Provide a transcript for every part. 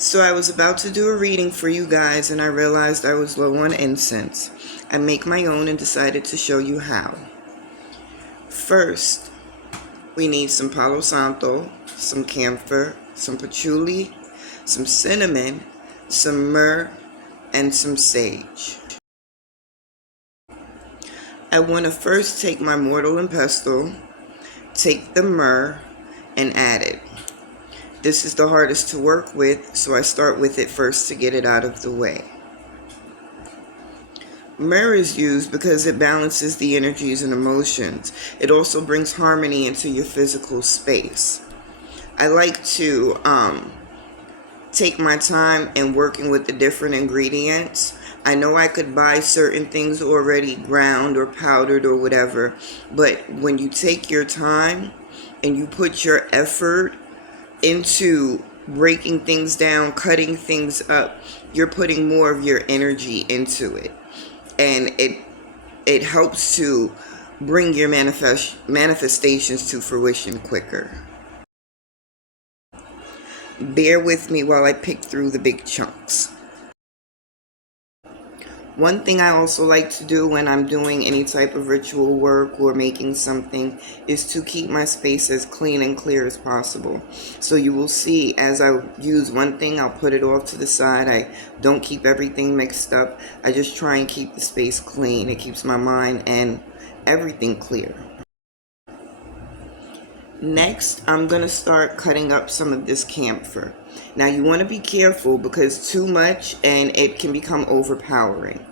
So I was about to do a reading for you guys and I realized I was low on incense. I make my own and decided to show you how. First, we need some Palo Santo, some camphor, some patchouli, some cinnamon, some myrrh, and some sage. I want to first take my mortar and pestle, take the myrrh, and add it. This is the hardest to work with, so I start with it first to get it out of the way. Myrrh is used because it balances the energies and emotions. It also brings harmony into your physical space. I like to take my time in working with the different ingredients. I know I could buy certain things already ground or powdered or whatever, but when you take your time and you put your effort into breaking things down, cutting things up, you're putting more of your energy into it. And it helps to bring your manifestations to fruition quicker. Bear with me while I pick through the big chunks. One thing I also like to do when I'm doing any type of ritual work or making something is to keep my space as clean and clear as possible. So you will see as I use one thing, I'll put it off to the side. I don't keep everything mixed up. I just try and keep the space clean. It keeps my mind and everything clear. Next, I'm going to start cutting up some of this camphor. Now you want to be careful because too much and it can become overpowering.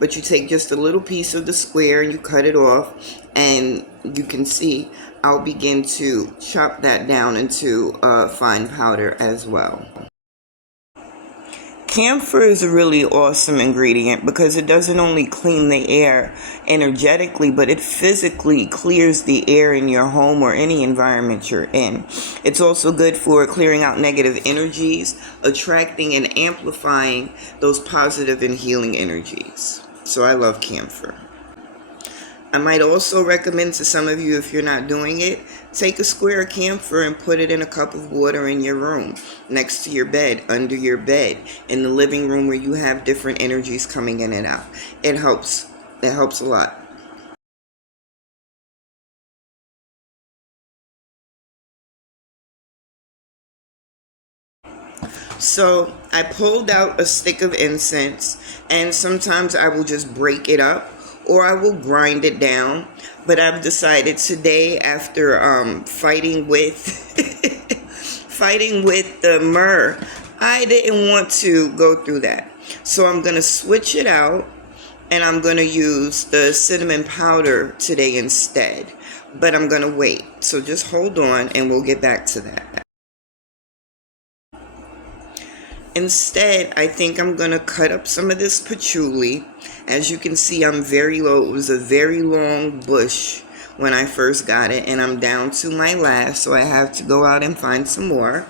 But you take just a little piece of the square and you cut it off, and you can see I'll begin to chop that down into fine powder as well. Camphor is a really awesome ingredient because it doesn't only clean the air energetically, but it physically clears the air in your home or any environment you're in. It's also good for clearing out negative energies, attracting and amplifying those positive and healing energies. So I love camphor. I might also recommend to some of you, if you're not doing it, take a square of camphor and put it in a cup of water in your room, next to your bed, under your bed, in the living room where you have different energies coming in and out. It helps. It helps a lot. So I pulled out a stick of incense, and sometimes I will just break it up or I will grind it down. But I've decided today, after fighting with fighting with the myrrh, I didn't want to go through that. So I'm going to switch it out and I'm going to use the cinnamon powder today instead. But I'm going to wait. So just hold on and we'll get back to that. Instead, I think I'm going to cut up some of this patchouli. As you can see, I'm very low. It was a very long bush when I first got it, and I'm down to my last, so I have to go out and find some more.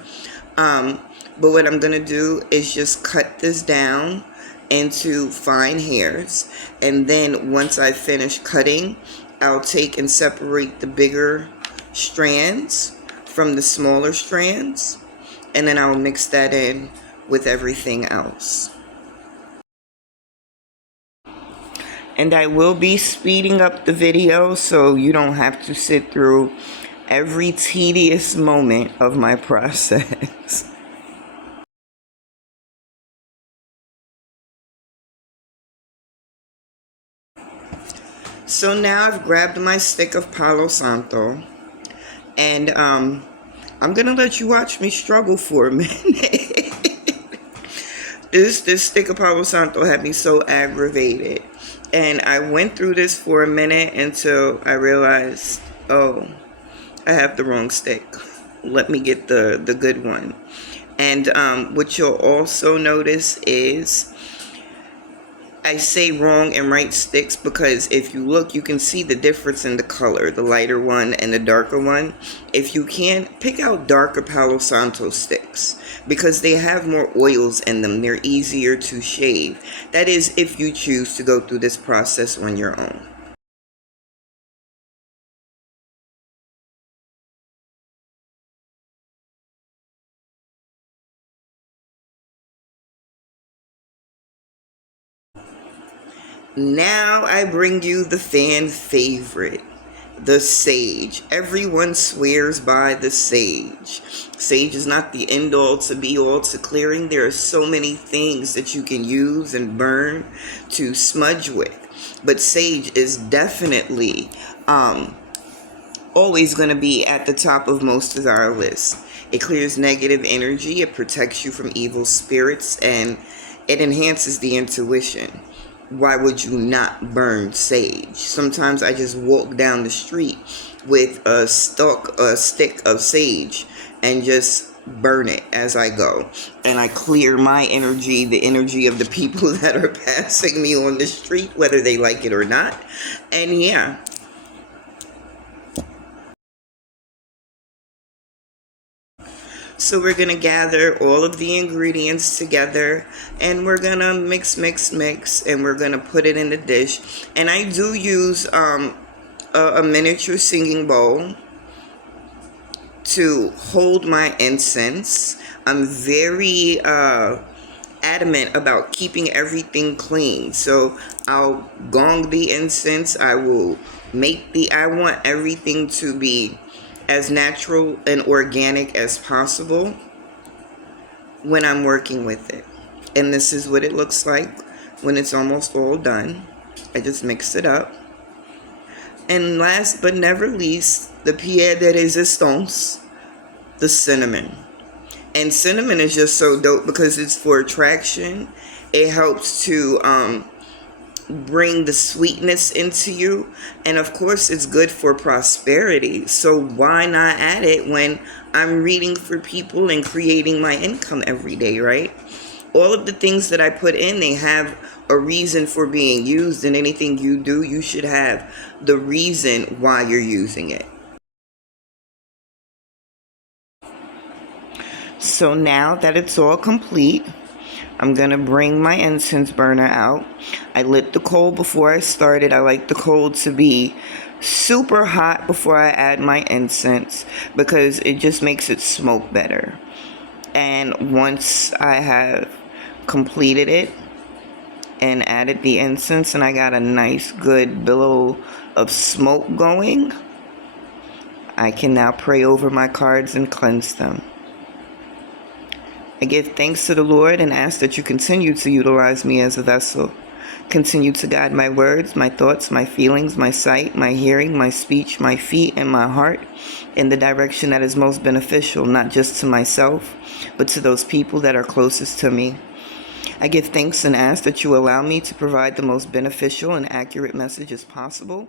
But what I'm going to do is just cut this down into fine hairs, and then once I finish cutting, I'll take and separate the bigger strands from the smaller strands, and then I'll mix that in with everything else. And I will be speeding up the video so you don't have to sit through every tedious moment of my process. So now I've grabbed my stick of Palo Santo, and I'm gonna let you watch me struggle for a minute. This stick of Palo Santo had me so aggravated. And I went through this for a minute until I realized, oh, I have the wrong stick. Let me get the good one. And what you'll also notice is I say wrong and right sticks because if you look, you can see the difference in the color, the lighter one and the darker one. If you can, pick out darker Palo Santo sticks because they have more oils in them. They're easier to shave. That is if you choose to go through this process on your own. Now I bring you the fan favorite, the sage. Everyone swears by the sage. Sage is not the end all to be all to clearing. There are so many things that you can use and burn to smudge with. But sage is definitely always going to be at the top of most of our lists. It clears negative energy, it protects you from evil spirits, and it enhances the intuition. Why would you not burn sage? Sometimes I just walk down the street with a stick of sage and just burn it as I go. And I clear my energy, the energy of the people that are passing me on the street, whether they like it or not. And yeah. So we're going to gather all of the ingredients together and we're going to mix, and we're going to put it in the dish. And I do use a miniature singing bowl to hold my incense. I'm very adamant about keeping everything clean. So I'll gong the incense. I want everything to be as natural and organic as possible when I'm working with it. And this is what it looks like when it's almost all done. I just mix it up. And last but never least, the pièce de résistance, the cinnamon. And cinnamon is just so dope because it's for attraction. It helps to bring the sweetness into you, and of course it's good for prosperity. So why not add it when I'm reading for people and creating my income every day, right? All of the things that I put in, they have a reason for being used, and anything you do, you should have the reason why you're using it. So now that it's all complete, I'm going to bring my incense burner out. I lit the coal before I started. I like the coal to be super hot before I add my incense because it just makes it smoke better. And once I have completed it and added the incense and I got a nice good billow of smoke going, I can now pray over my cards and cleanse them. I give thanks to the Lord and ask that you continue to utilize me as a vessel. Continue to guide my words, my thoughts, my feelings, my sight, my hearing, my speech, my feet, and my heart in the direction that is most beneficial, not just to myself, but to those people that are closest to me. I give thanks and ask that you allow me to provide the most beneficial and accurate messages possible.